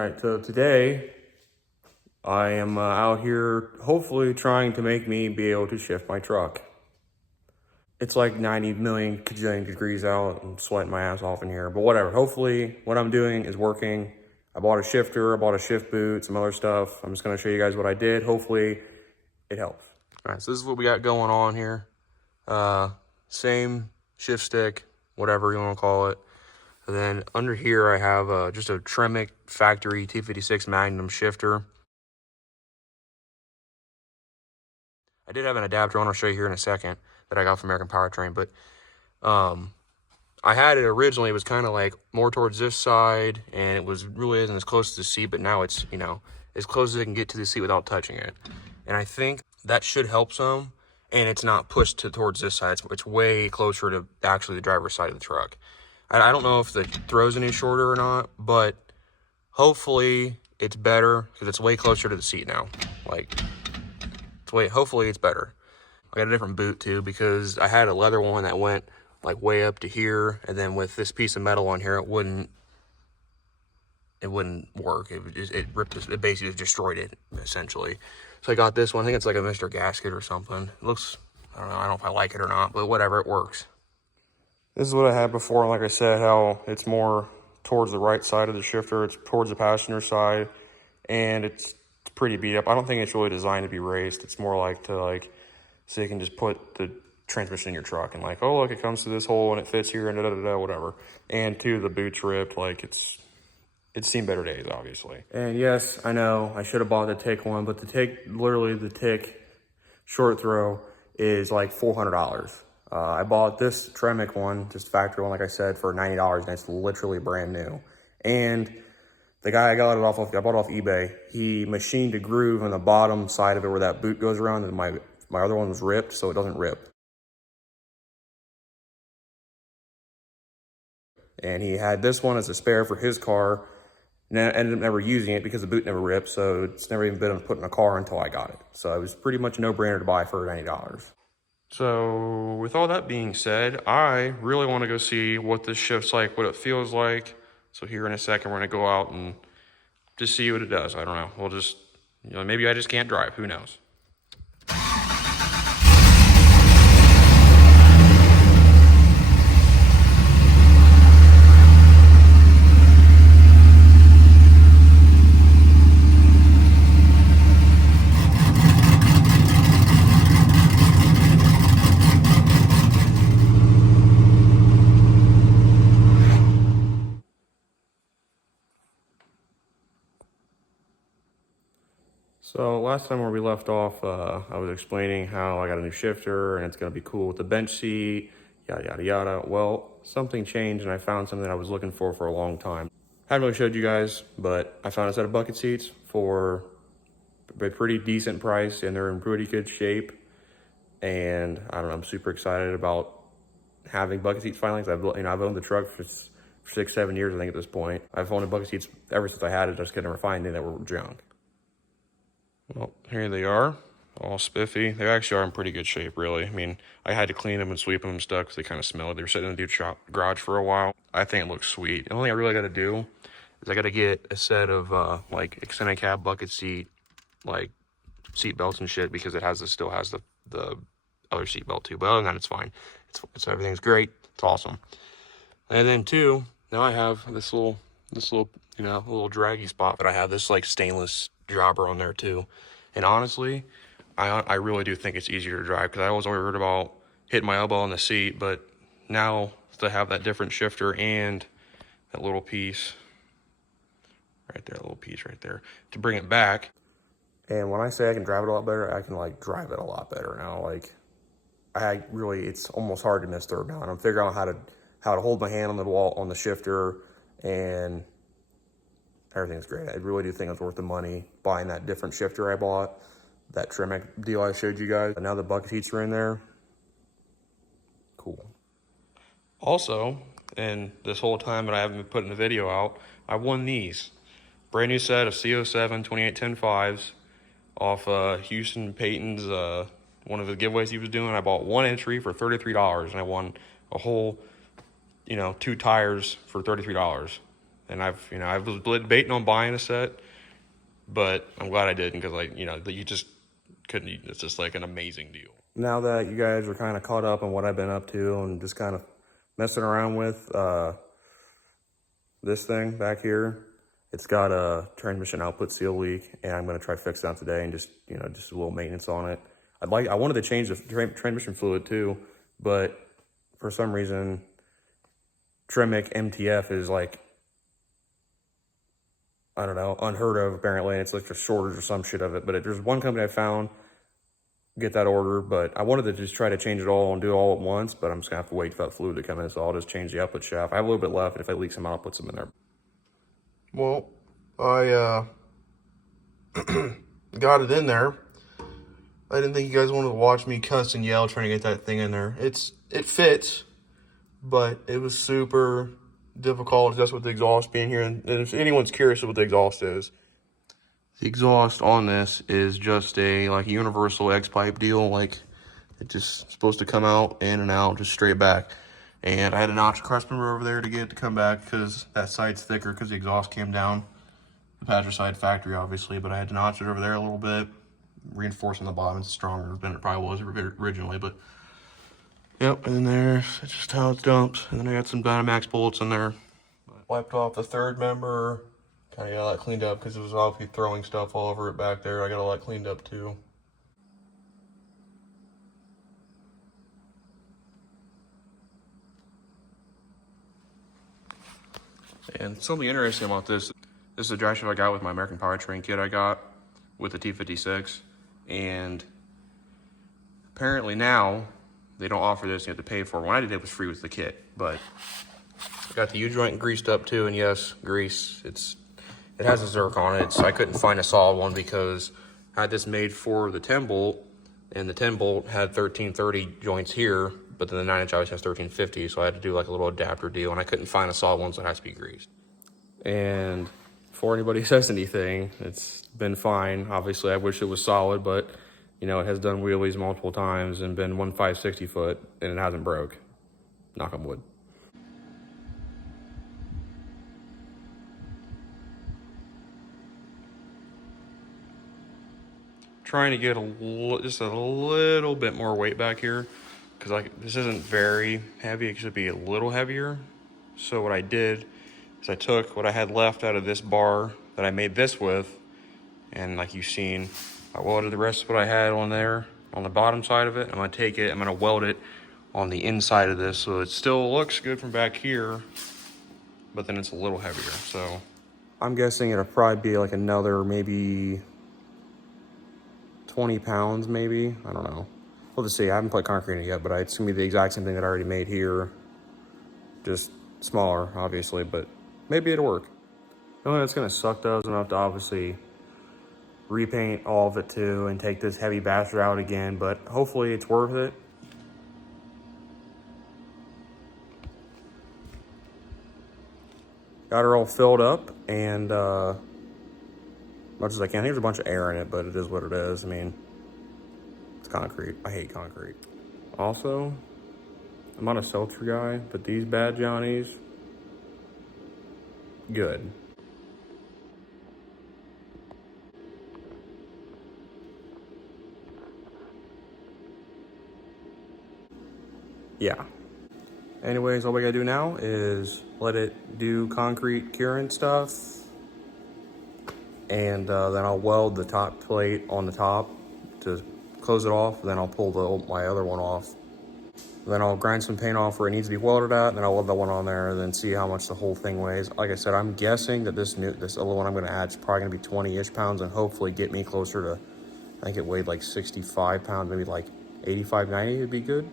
right, so today I am out here hopefully trying to make me be able to shift my truck. It's like 90 million kajillion degrees out. I'm sweating my ass off in here, but whatever. Hopefully what I'm doing is working. I bought a shifter, I bought a shift boot, some other stuff. I'm just gonna show you guys what I did. Hopefully it helps. All right, so this is what we got going on here. Same shift stick, whatever you wanna call it. And then under here I have just a Tremec factory T56 Magnum shifter. I did have an adapter on, I'll show you here in a second, that I got from American Powertrain, but I had it originally, it was kind of like more towards this side, and it was really isn't as close to the seat, but now it's, you know, as close as I can get to the seat without touching it. And I think that should help some, and it's not pushed towards this side. It's way closer to actually the driver's side of the truck. I don't know if the throw's any shorter or not, but hopefully it's better because it's way closer to the seat now. Like, hopefully it's better. I got a different boot too because I had a leather one that went like way up to here, and then with this piece of metal on here, it wouldn't work. It ripped this, it basically destroyed it essentially. So I got this one. I think it's like a Mr. Gasket or something. It looks, I don't know if I like it or not, but whatever, it works. This is what I had before. Like I said, how it's more towards the right side of the shifter. It's towards the passenger side, and it's pretty beat up. I don't think it's really designed to be raced. It's more like so you can just put the transmission in your truck and like, oh look, it comes to this hole and it fits here and whatever. And two, the boot's ripped. Like it's seen better days, obviously. And yes, I know I should have bought the Tick one, but literally the Tick short throw is like $400. I bought this Tremec one, just factory one, like I said, for $90, and it's literally brand new. And the guy I bought it off eBay. He machined a groove on the bottom side of it where that boot goes around, and my other one was ripped, so it doesn't rip. And he had this one as a spare for his car, and I ended up never using it because the boot never ripped, so it's never even been put in a car until I got it. So it was pretty much a no-brainer to buy for $90. So with all that being said, I really want to go see what this shift's like, what it feels like. So here in a second, we're going to go out and just see what it does. I don't know. We'll just, maybe I just can't drive. Who knows? So last time where we left off, I was explaining how I got a new shifter and it's gonna be cool with the bench seat, yada, yada, yada. Well, something changed and I found something that I was looking for a long time. Haven't really showed you guys, but I found a set of bucket seats for a pretty decent price, and they're in pretty good shape. And I don't know, I'm super excited about having bucket seats finally, because I've owned the truck for 6-7 years, I think, at this point. I've owned bucket seats ever since I had it, just could never find any that were junk. Well, here they are, all spiffy. They actually are in pretty good shape, really. I mean, I had to clean them and sweep them and stuff because they kind of smelled. They were sitting in the garage for a while. I think it looks sweet. The only thing I really got to do is I got to get a set of like extended cab bucket seat, like seat belts and shit, because still has the other seat belt too. But other than that, it's fine. It's everything's great. It's awesome. And then two, now I have this little little draggy spot, but I have this like stainless jobber on there too. And honestly, I really do think it's easier to drive, because I was worried about hitting my elbow on the seat, but now to have that different shifter and that little piece right there, to bring it back. And when I say I can drive it a lot better, I can like drive it a lot better now. Like it's almost hard to miss third down. I'm figuring out how to hold my hand on the wall, on the shifter, and everything's great. I really do think it's worth the money buying that different shifter I bought, that Tremec deal I showed you guys. And now the bucket seats are in there. Cool. Also, and this whole time that I haven't been putting the video out, I won these. Brand new set of CO7 2810-5s off Houston Payton's, one of the giveaways he was doing. I bought one entry for $33, and I won a whole, 2 tires for $33. And I was debating on buying a set, but I'm glad I didn't because you just couldn't. It's just like an amazing deal. Now that you guys are kind of caught up on what I've been up to and just kind of messing around with this thing back here, it's got a transmission output seal leak, and I'm going to try to fix it out today and just a little maintenance on it. I wanted to change the transmission fluid too, but for some reason, Tremec MTF is like, I don't know, unheard of apparently, and it's like a shortage or some shit of it. But there's one company I found, get that order, but I wanted to just try to change it all and do it all at once, but I'm just gonna have to wait for that fluid to come in, so I'll just change the output shaft. I have a little bit left, and if I leak some out, I'll put some in there. Well, I got it in there. I didn't think you guys wanted to watch me cuss and yell trying to get that thing in there. It fits, but it was super difficult just with the exhaust being here. And if anyone's curious what the exhaust is, the exhaust on this is just a universal X-pipe deal. Like, it's just supposed to come out, in and out, just straight back. And I had to notch a cross member over there to get it to come back because that side's thicker because the exhaust came down the passenger side factory, obviously. But I had to notch it over there a little bit, reinforcing the bottom. It's stronger than it probably was originally, but yep, and there's just how it's dumped. And then I got some Dynamax bolts in there. Wiped off the third member. Kind of got that cleaned up because it was obviously throwing stuff all over it back there. I got all that cleaned up too. And something interesting about this is a drive shaft I got with my American Powertrain kit I got with the T56. And apparently now they don't offer this, you have to pay for it. When I did it, it was free with the kit. But I got the U-joint greased up too, and yes, grease. It has a Zerk on it. So I couldn't find a solid one because I had this made for the 10 bolt, and the 10 bolt had 1330 joints here, but then the 9-inch obviously has 1350, so I had to do like a little adapter deal, and I couldn't find a solid one, so it has to be greased. And before anybody says anything, it's been fine. Obviously, I wish it was solid, but it has done wheelies multiple times and been 1.560 foot, and it hasn't broke. Knock on wood. Trying to get just a little bit more weight back here because this isn't very heavy. It should be a little heavier. So what I did is I took what I had left out of this bar that I made this with, and like you've seen, I welded the rest of what I had on there on the bottom side of it. I'm gonna take it, I'm gonna weld it on the inside of this so it still looks good from back here, but then it's a little heavier. So I'm guessing it'll probably be like another maybe 20 pounds maybe, I don't know. We'll just see. I haven't put concrete in it yet, but it's gonna be the exact same thing that I already made here, just smaller, obviously, but maybe it'll work. The only thing that's gonna suck though is I'm gonna have to obviously repaint all of it too and take this heavy bastard out again, but hopefully it's worth it. Got her all filled up and much as I can. I think there's a bunch of air in it, but it is what it is. I mean, it's concrete. I hate concrete. Also, I'm not a seltzer guy, but these Bad Johnnies, good. Yeah. Anyways, all we gotta do now is let it do concrete curing stuff, and then I'll weld the top plate on the top to close it off. Then I'll pull my other one off. Then I'll grind some paint off where it needs to be welded at, and then I'll weld that one on there, and then see how much the whole thing weighs. Like I said, I'm guessing that this other one I'm gonna add is probably gonna be 20-ish pounds, and hopefully get me closer to, I think it weighed like 65 pounds, maybe like 85, 90 would be good.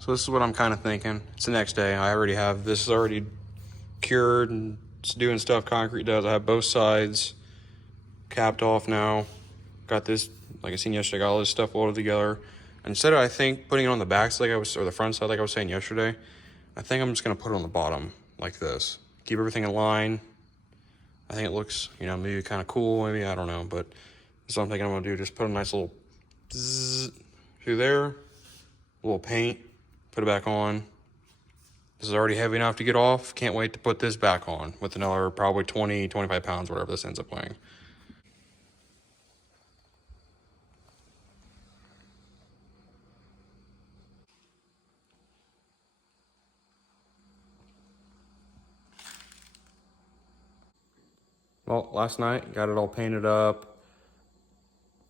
So this is what I'm kind of thinking. It's the next day. I already have this already cured and it's doing stuff concrete does. I have both sides capped off now. Got this, like I seen yesterday, got all this stuff welded together. Instead of, I think, putting it on the back side or the front side like I was saying yesterday, I think I'm just gonna put it on the bottom like this. Keep everything in line. I think it looks, maybe kind of cool, maybe, I don't know, but that's what I'm thinking I'm gonna do. Just put a nice little zzz through there. A little paint, put it back on. This is already heavy enough to get off. Can't wait to put this back on with another probably 20, 25 pounds, whatever this ends up weighing. Well, last night, got it all painted up,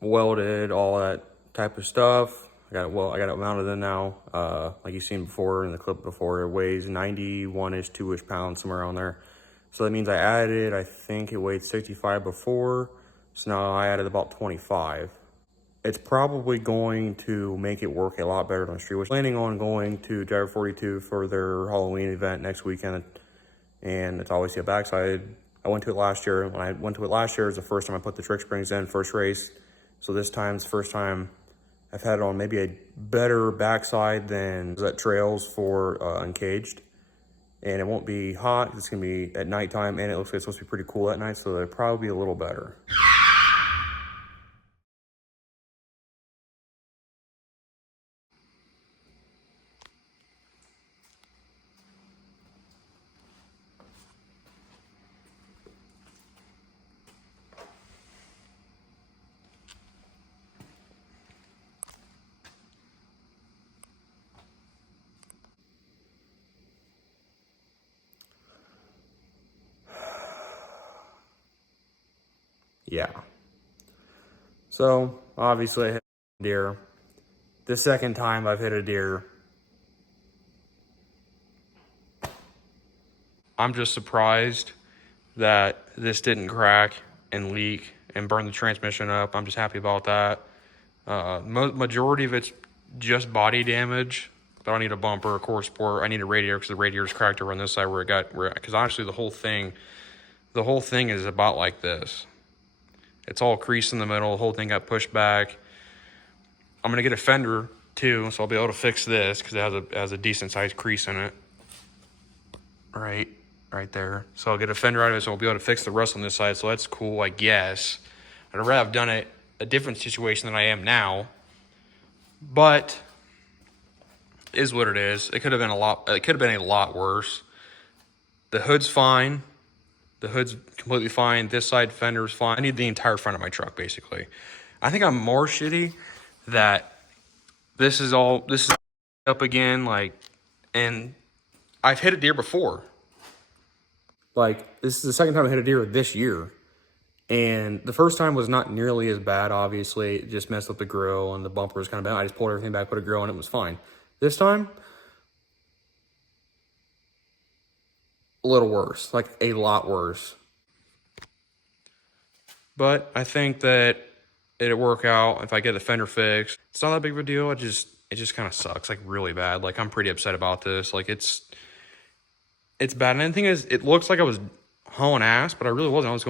welded, all that type of stuff. I got it mounted in now. Like you've seen before in the clip before, it weighs 91-ish, 2-ish pounds, somewhere around there. So that means I added, I think it weighed 65 before, so now I added about 25. It's probably going to make it work a lot better on the street. We're planning on going to Driver 42 for their Halloween event next weekend, and it's obviously a backside. I went to it last year. When I went to it last year, it was the first time I put the trick springs in, first race. So this time's the first time I've had it on maybe a better backside than that trails for uncaged. And it won't be hot. It's gonna be at nighttime, and it looks like it's supposed to be pretty cool at night, so it'll probably be a little better. Yeah. So obviously I hit a deer. The second time I've hit a deer. I'm just surprised that this didn't crack and leak and burn the transmission up. I'm just happy about that. Majority of it's just body damage. I don't need a bumper, a core support. I need a radiator because the radiator's cracked over on this side because honestly the whole thing is about like this. It's all creased in the middle. The whole thing got pushed back. I'm gonna get a fender too, so I'll be able to fix this because it has a decent sized crease in it. Right there. So I'll get a fender out of it, so I'll be able to fix the rust on this side. So that's cool, I guess. I'd rather have done it a different situation than I am now, but is what it is. It could have been a lot worse. The hood's fine. The hood's completely fine. This side fender's fine. I need the entire front of my truck, basically. I think I'm more shitty that this is up again, and I've hit a deer before. Like, this is the second time I hit a deer this year. And the first time was not nearly as bad, obviously. It just messed up the grill and the bumper was kind of bad. I just pulled everything back, put a grill on, it was fine. This time, a little worse. Like, a lot worse. But I think that it'll work out if I get the fender fixed. It's not that big of a deal. It just kind of sucks, like, really bad. Like, I'm pretty upset about this. Like, it's bad. And the thing is, it looks like I was hauling ass, but I really wasn't.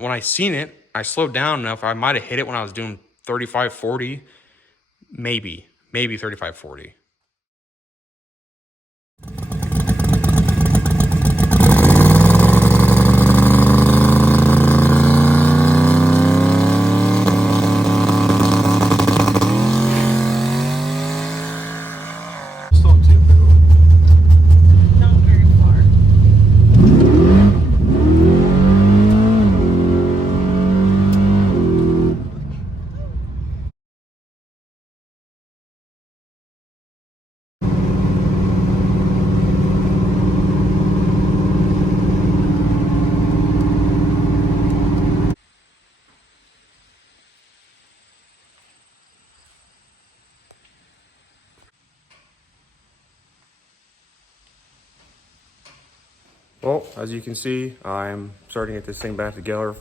When I seen it, I slowed down enough. I might have hit it when I was doing 35, 40, maybe 35, 40. Not very far. Well, as you can see, I'm starting to get this thing back together,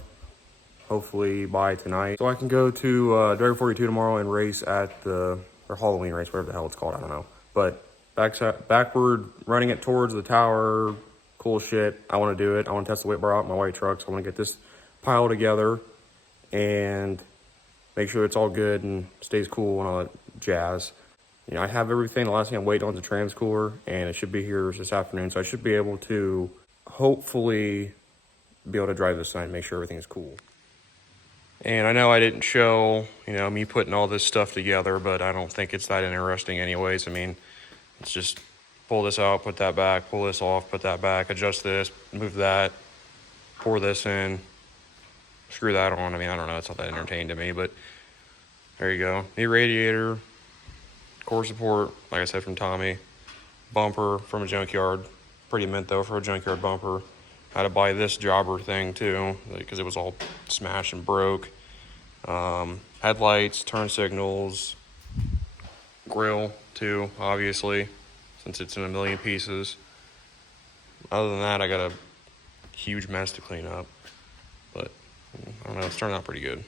hopefully by tonight. So I can go to Driver 42 tomorrow and race at or Halloween race, whatever the hell it's called, I don't know. But backward, running it towards the tower, cool shit. I want to do it. I want to test the weight bar out in my white truck, so I want to get this pile together and make sure it's all good and stays cool and all that jazz. You know, I have everything. The last thing I'm waiting on is the trans cooler, and it should be here this afternoon. So I should be able to hopefully be able to drive this tonight and make sure everything is cool. And I know I didn't show, me putting all this stuff together, but I don't think it's that interesting anyways. I mean, it's just pull this out, put that back, pull this off, put that back, adjust this, move that, pour this in, screw that on. I mean, I don't know, it's not that entertaining to me, but there you go. New radiator, core support, like I said, from Tommy. Bumper from a junkyard. Pretty mint though for a junkyard bumper. I had to buy this jobber thing too because it was all smashed and broke. Headlights, turn signals, grill too, obviously, since it's in a million pieces. Other than that, I got a huge mess to clean up, but I don't know, it's turned out pretty good.